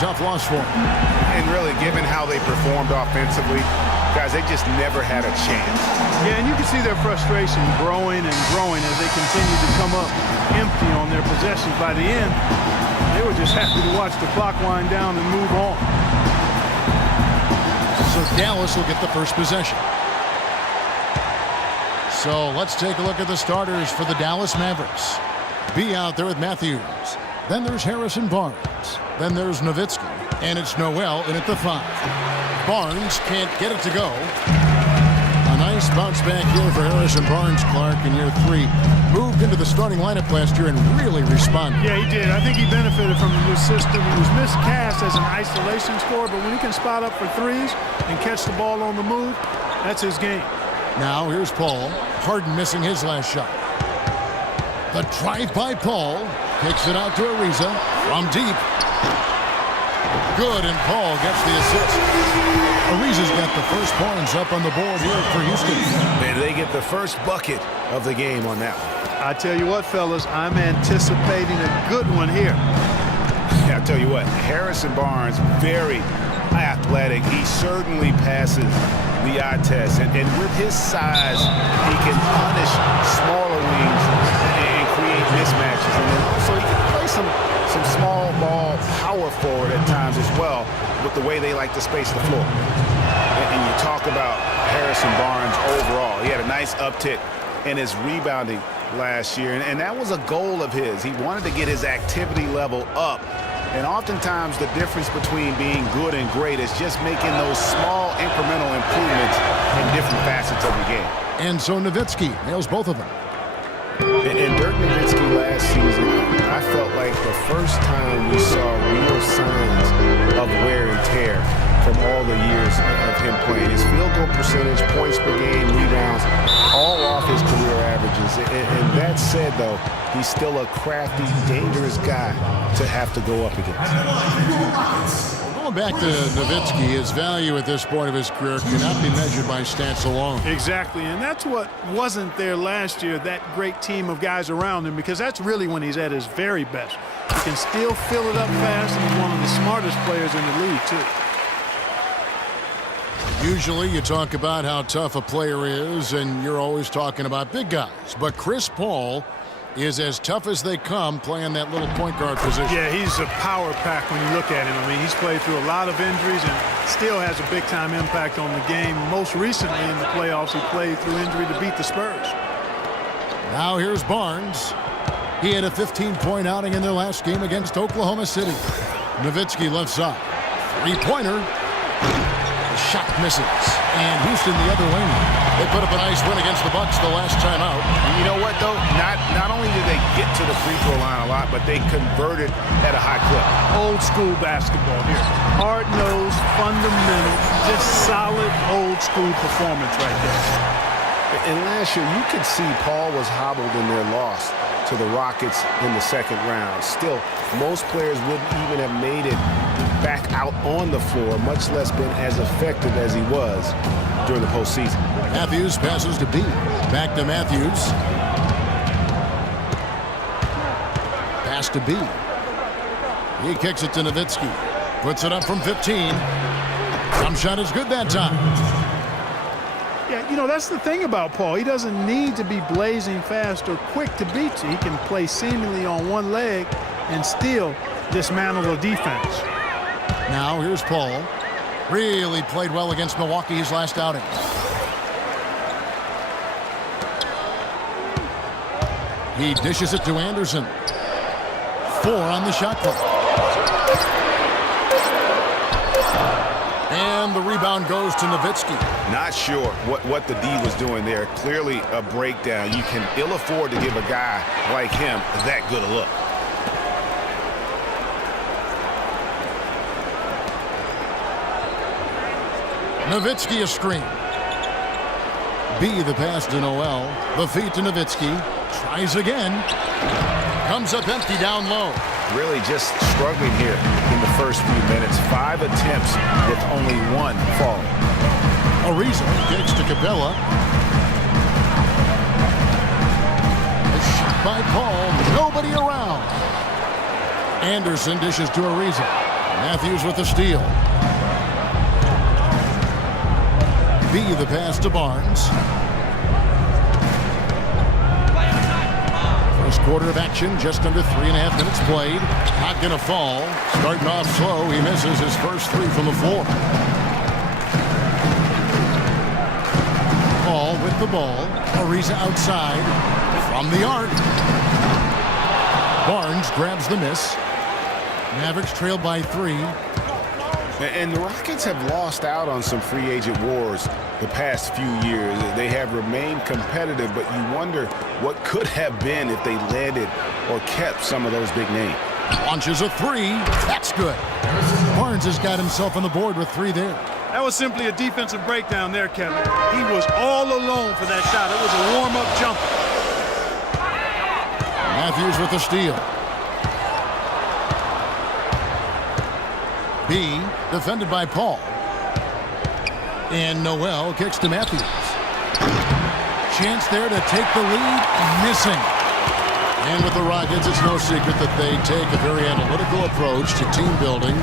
Tough loss for him. And really, given how they performed offensively, guys, they just never had a chance. Yeah, and you can see their frustration growing and growing as they continue to come up empty on their possessions. By the end, they were just happy to watch the clock wind down and move on. So Dallas will get the first possession. So let's take a look at the starters for the Dallas Mavericks. B out there with Matthews. Then there's Harrison Barnes. Then there's Nowitzki. And it's Noel in at the 5. Barnes can't get it to go. A nice bounce back here for Harrison Barnes, Clark, in year 3. Moved into the starting lineup last year and really responded. Yeah, he did. I think he benefited from the new system. He was miscast as an isolation scorer, but when he can spot up for threes and catch the ball on the move, that's his game. Now here's Paul. Harden missing his last shot. The drive by Paul. Kicks it out to Ariza from deep. Good, and Paul gets the assist. Ariza's got the first points up on the board here for Houston. And they get the first bucket of the game on that one. I tell you what, fellas, I'm anticipating a good one here. Yeah, I tell you what, Harrison Barnes, very athletic. He certainly passes the eye test. And with his size, he can punish smaller wings and create mismatches. And then also he can play some small ball power forward at times as well with the way they like to space the floor. And you talk about Harrison Barnes overall. He had a nice uptick in his rebounding last year. And that was a goal of his. He wanted to get his activity level up. And oftentimes the difference between being good and great is just making those small incremental improvements in different facets of the game. And so Nowitzki nails both of them. And Dirk Nowitzki last season, I felt like the first time we saw real signs of wear and tear from all the years of him playing. His field goal percentage, points per game, rebounds, all off his career averages. And that said, though, he's still a crafty, dangerous guy to have to go up against. Going back to Nowitzki, his value at this point of his career cannot be measured by stats alone. Exactly, and that's what wasn't there last year, that great team of guys around him, because that's really when he's at his very best. He can still fill it up fast, and he's one of the smartest players in the league, too. Usually you talk about how tough a player is, and you're always talking about big guys. But Chris Paul is as tough as they come playing that little point guard position. Yeah, he's a power pack when you look at him. I mean, he's played through a lot of injuries and still has a big-time impact on the game. Most recently in the playoffs, he played through injury to beat the Spurs. Now here's Barnes. He had a 15-point outing in their last game against Oklahoma City. Nowitzki left side. Three-pointer. The shot misses. And Houston the other lane. They put up a nice win against the Bucks the last time out. You know what, though? Not only did they get to the free throw line a lot, but they converted at a high clip. Old school basketball here. Hard-nosed, fundamental, just solid old school performance right there. And last year, you could see Paul was hobbled in their loss to the Rockets in the second round. Still, most players wouldn't even have made it back out on the floor, much less been as effective as he was during the postseason. Matthews passes to B. Back to Matthews. Pass to B. He kicks it to Nowitzki. Puts it up from 15. Jump shot is good that time. Yeah, you know, that's the thing about Paul. He doesn't need to be blazing fast or quick to beat you. He can play seemingly on one leg and still dismantle the defense. Now here's Paul. Really played well against Milwaukee his last outing. He dishes it to Anderson. 4 on the shot clock. And the rebound goes to Nowitzki. Not sure what the D was doing there. Clearly a breakdown. You can ill afford to give a guy like him that good a look. Nowitzki a screen. B the pass to Noel. The feed to Nowitzki. Tries again. Comes up empty down low. Really just struggling here in the first few minutes. 5 attempts with only 1 fall. Ariza kicks to Capella. A shot by Paul. Nobody around. Anderson dishes to Ariza. Matthews with the steal. B the pass to Barnes. First quarter of action, just under 3.5 minutes played. Not going to fall. Starting off slow, he misses his first three from the floor. Paul with the ball. Ariza outside from the arc. Barnes grabs the miss. Mavericks trailed by 3. And the Rockets have lost out on some free agent wars the past few years. They have remained competitive, but you wonder what could have been if they landed or kept some of those big names. Launches a 3. That's good. Barnes has got himself on the board with 3 there. That was simply a defensive breakdown there, Kevin. He was all alone for that shot. It was a warm-up jumper. Matthews with the steal. B, defended by Paul. And Noel kicks to Matthews. Chance there to take the lead, missing. And with the Rockets, it's no secret that they take a very analytical approach to team building.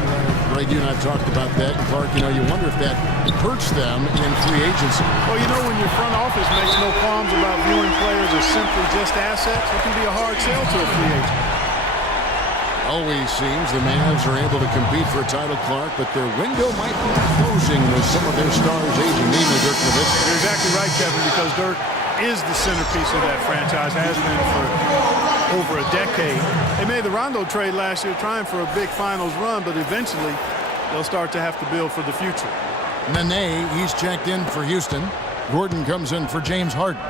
Greg, you and I talked about that. Clark, you wonder if that hurts them in free agency. Well, when your front office makes no qualms about viewing players as simply just assets, it can be a hard sell to a free agent. Always seems the Mavs are able to compete for a title, Clark, but their window might be closing with some of their stars aging, namely Dirk Nowitzki. You're exactly right, Kevin, because Dirk is the centerpiece of that franchise, has been for over a decade. They made the Rondo trade last year trying for a big finals run, but eventually they'll start to have to build for the future. Nene, he's checked in for Houston. Gordon comes in for James Harden.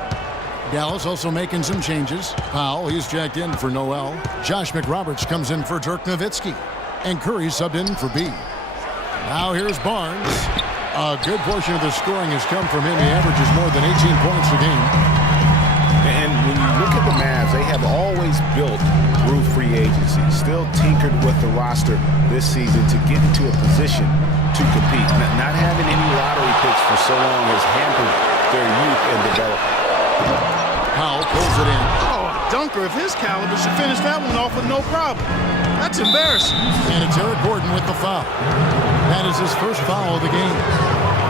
Dallas also making some changes. Powell, he's checked in for Noel. Josh McRoberts comes in for Dirk Nowitzki. And Curry subbed in for B. Now here's Barnes. A good portion of the scoring has come from him. He averages more than 18 points a game. And when you look at the Mavs, they have always built through free agency. Still tinkered with the roster this season to get into a position to compete. Not having any lottery picks for so long has hampered their youth and development. Powell pulls it in. Oh, a dunker of his caliber should finish that one off with no problem. That's embarrassing. And it's Eric Gordon with the foul. That is his first foul of the game.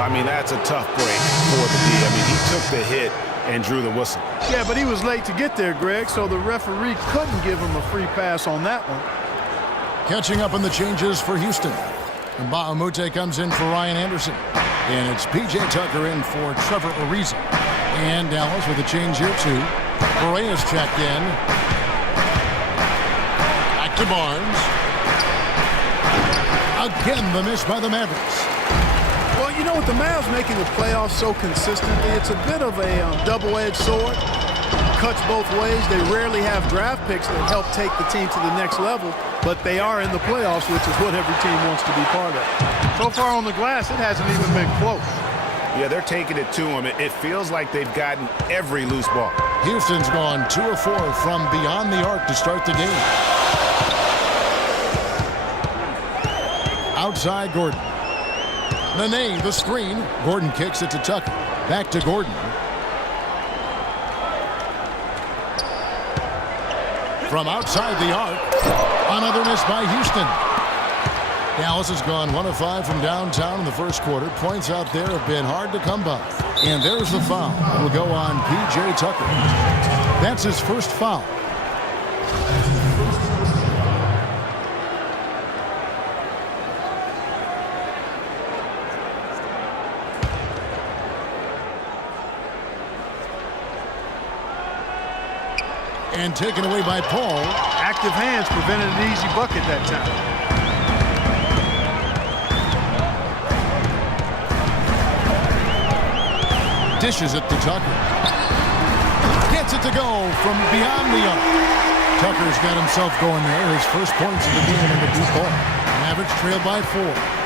That's a tough break for the D. He took the hit and drew the whistle. Yeah, but he was late to get there, Greg, so the referee couldn't give him a free pass on that one. Catching up on the changes for Houston. And Bahamute comes in for Ryan Anderson. And it's P.J. Tucker in for Trevor Ariza. And Dallas with a change here, too. Correa's checked in. Back to Barnes. Again, the miss by the Mavericks. Well, with the Mavs making the playoffs so consistently, it's a bit of a double-edged sword. Cuts both ways. They rarely have draft picks that help take the team to the next level, but they are in the playoffs, which is what every team wants to be part of. So far on the glass, it hasn't even been close. Yeah, they're taking it to them. It feels like they've gotten every loose ball. Houston's gone 2 of 4 from beyond the arc to start the game. Outside Gordon. Nene, the screen. Gordon kicks it to Tucker. Back to Gordon. From outside the arc. Another miss by Houston. Dallas has gone 1 of 5 from downtown in the first quarter. Points out there have been hard to come by. And there's the foul. It will go on P.J. Tucker. That's his first foul. And taken away by Paul. Active hands prevented an easy bucket that time. Dishes it to Tucker. Gets it to go from beyond the arc. Tucker's got himself going there. His first points of the game in the deep ball. Mavericks trail by 4.